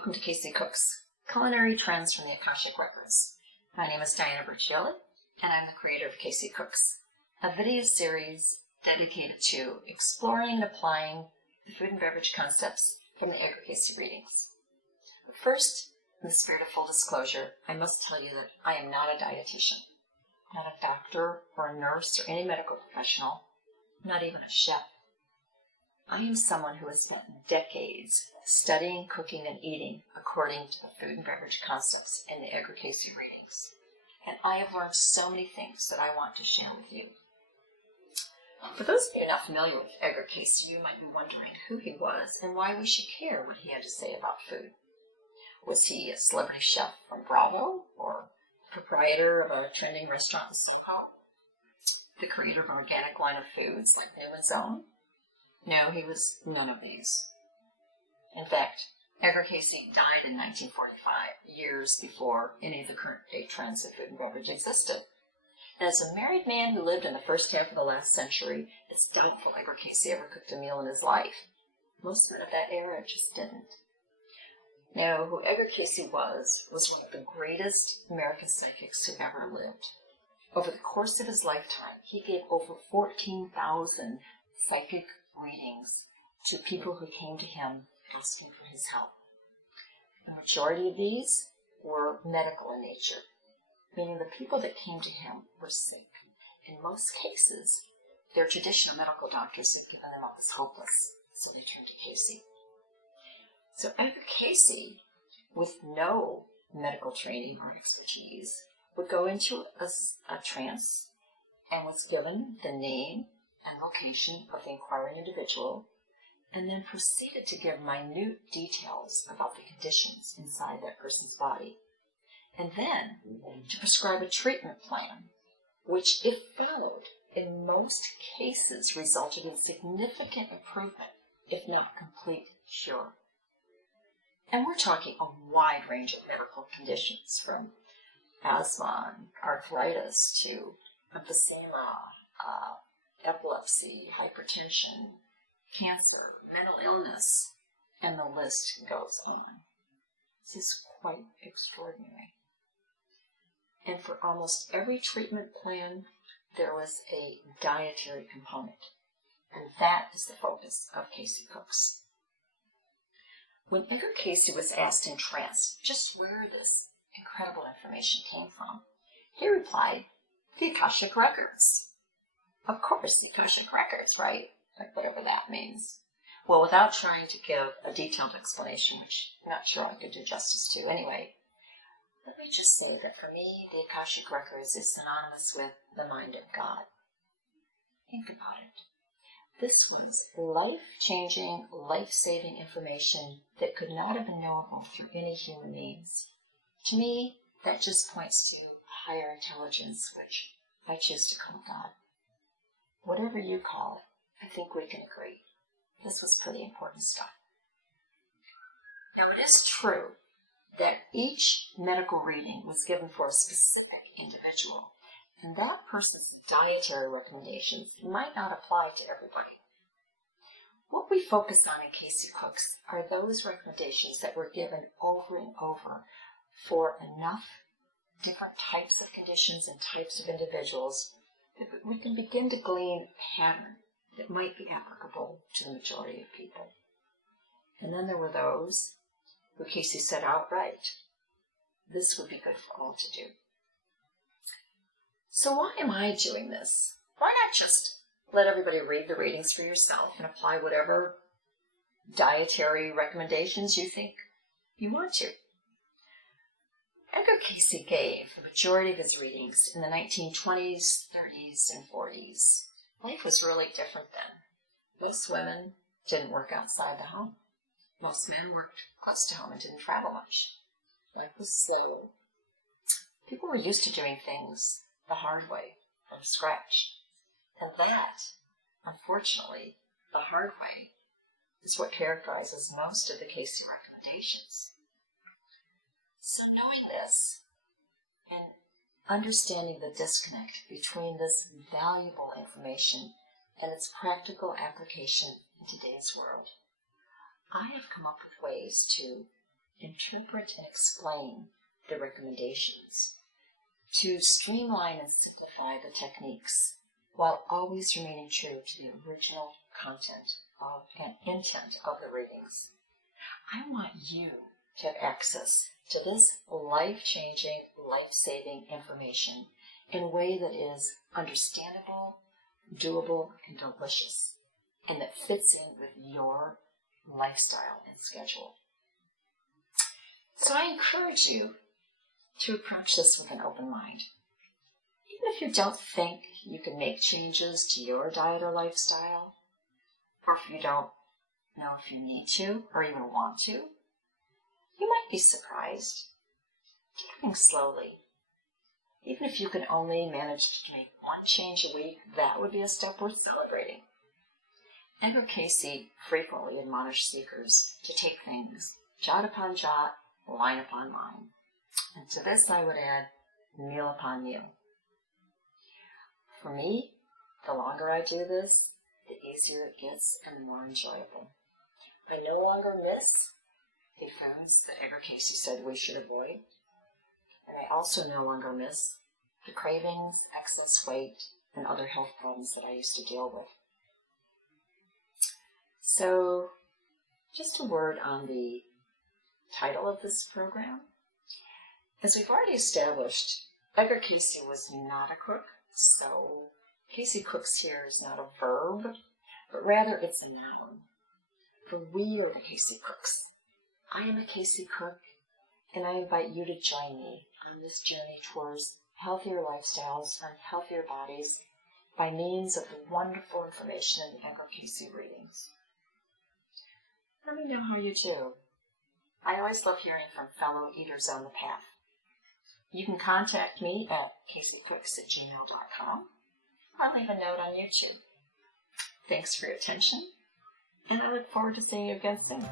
Welcome to CayceCooks, Culinary Trends from the Akashic Records. My name is DaveDLeme, and I'm the creator of CayceCooks, a video series dedicated to exploring and applying the food and beverage concepts from the Edgar Cayce readings. But first, in the spirit of full disclosure, I must tell you that I am not a dietitian, not a doctor or a nurse or any medical professional, not even a chef. I am someone who has spent decades studying, cooking, and eating according to the food and beverage concepts in the Edgar Cayce readings. And I have learned so many things that I want to share with you. For those of you not familiar with Edgar Cayce, you might be wondering who he was and why we should care what he had to say about food. Was he a celebrity chef from Bravo, or proprietor of a trending restaurant in Soho? The creator of an organic line of foods like Newman's Own? No, he was none of these. In fact, Edgar Cayce died in 1945, years before any of the current day trends of food and beverage existed. And as a married man who lived in the first half of the last century, it's doubtful Edgar Cayce ever cooked a meal in his life. Most men of that era just didn't. Now, who Edgar Cayce was one of the greatest American psychics who ever lived. Over the course of his lifetime, he gave over 14,000 psychic readings to people who came to him asking for his help. The majority of these were medical in nature, meaning the people that came to him were sick. In most cases, their traditional medical doctors had given them up as hopeless, so they turned to Cayce. So Edgar Cayce, with no medical training or expertise, would go into a trance and was given the name and location of the inquiring individual, and then proceeded to give minute details about the conditions inside that person's body, and then to prescribe a treatment plan, which, if followed, in most cases resulted in significant improvement, if not complete cure. And we're talking a wide range of medical conditions, from asthma and arthritis to emphysema, epilepsy, hypertension, cancer, mental illness, and the list goes on. This is quite extraordinary. And for almost every treatment plan, there was a dietary component, and that is the focus of CayceCooks. When Edgar Cayce was asked in trance just where this incredible information came from, he replied, "The Akashic Records." Of course, the Akashic Records, right? Like whatever that means. Well, without trying to give a detailed explanation, which I'm not sure I could do justice to anyway, let me just say that for me, the Akashic Records is synonymous with the mind of God. Think about it. This was life-changing, life-saving information that could not have been knowable through any human means. To me, that just points to higher intelligence, which I choose to call God. Whatever you call it, I think we can agree. This was pretty important stuff. Now, it is true that each medical reading was given for a specific individual, and that person's dietary recommendations might not apply to everybody. What we focus on in CayceCooks are those recommendations that were given over and over for enough different types of conditions and types of individuals that we can begin to glean a pattern that might be applicable to the majority of people. And then there were those who Cayce said outright, this would be good for all to do. So why am I doing this? Why not just let everybody read the readings for yourself and apply whatever dietary recommendations you think you want to? Edgar Cayce gave the majority of his readings in the 1920s, 30s, and 40s. Life was really different then. Most women didn't work outside the home. Most men worked close to home and didn't travel much. Life was slow. People were used to doing things the hard way, from scratch. And that, unfortunately, the hard way, is what characterizes most of the Cayce recommendations. So knowing this and understanding the disconnect between this valuable information and its practical application in today's world, I have come up with ways to interpret and explain the recommendations, to streamline and simplify the techniques while always remaining true to the original content of and intent of the readings. I want you to have access to this life-changing, life-saving information in a way that is understandable, doable, and delicious, and that fits in with your lifestyle and schedule. So I encourage you to approach this with an open mind. Even if you don't think you can make changes to your diet or lifestyle, or if you don't know if you need to or even want to, you might be surprised. Take things slowly. Even if you can only manage to make one change a week, that would be a step worth celebrating. Edgar Cayce frequently admonished seekers to take things jot upon jot, line upon line. And to this I would add meal upon meal. For me, the longer I do this, the easier it gets and the more enjoyable. I no longer miss the foods that Edgar Cayce said we should avoid. And I also no longer miss the cravings, excess weight, and other health problems that I used to deal with. So, just a word on the title of this program. As we've already established, Edgar Cayce was not a cook, so CayceCooks here is not a verb, but rather it's a noun. For we are the CayceCooks. I am a Cayce cook, and I invite you to join me on this journey towards healthier lifestyles and healthier bodies by means of the wonderful information in the Edgar Cayce readings. Let me know how you do. I always love hearing from fellow eaters on the path. You can contact me at CayceCooks@gmail.com. I'll leave a note on YouTube. Thanks for your attention, and I look forward to seeing you again soon.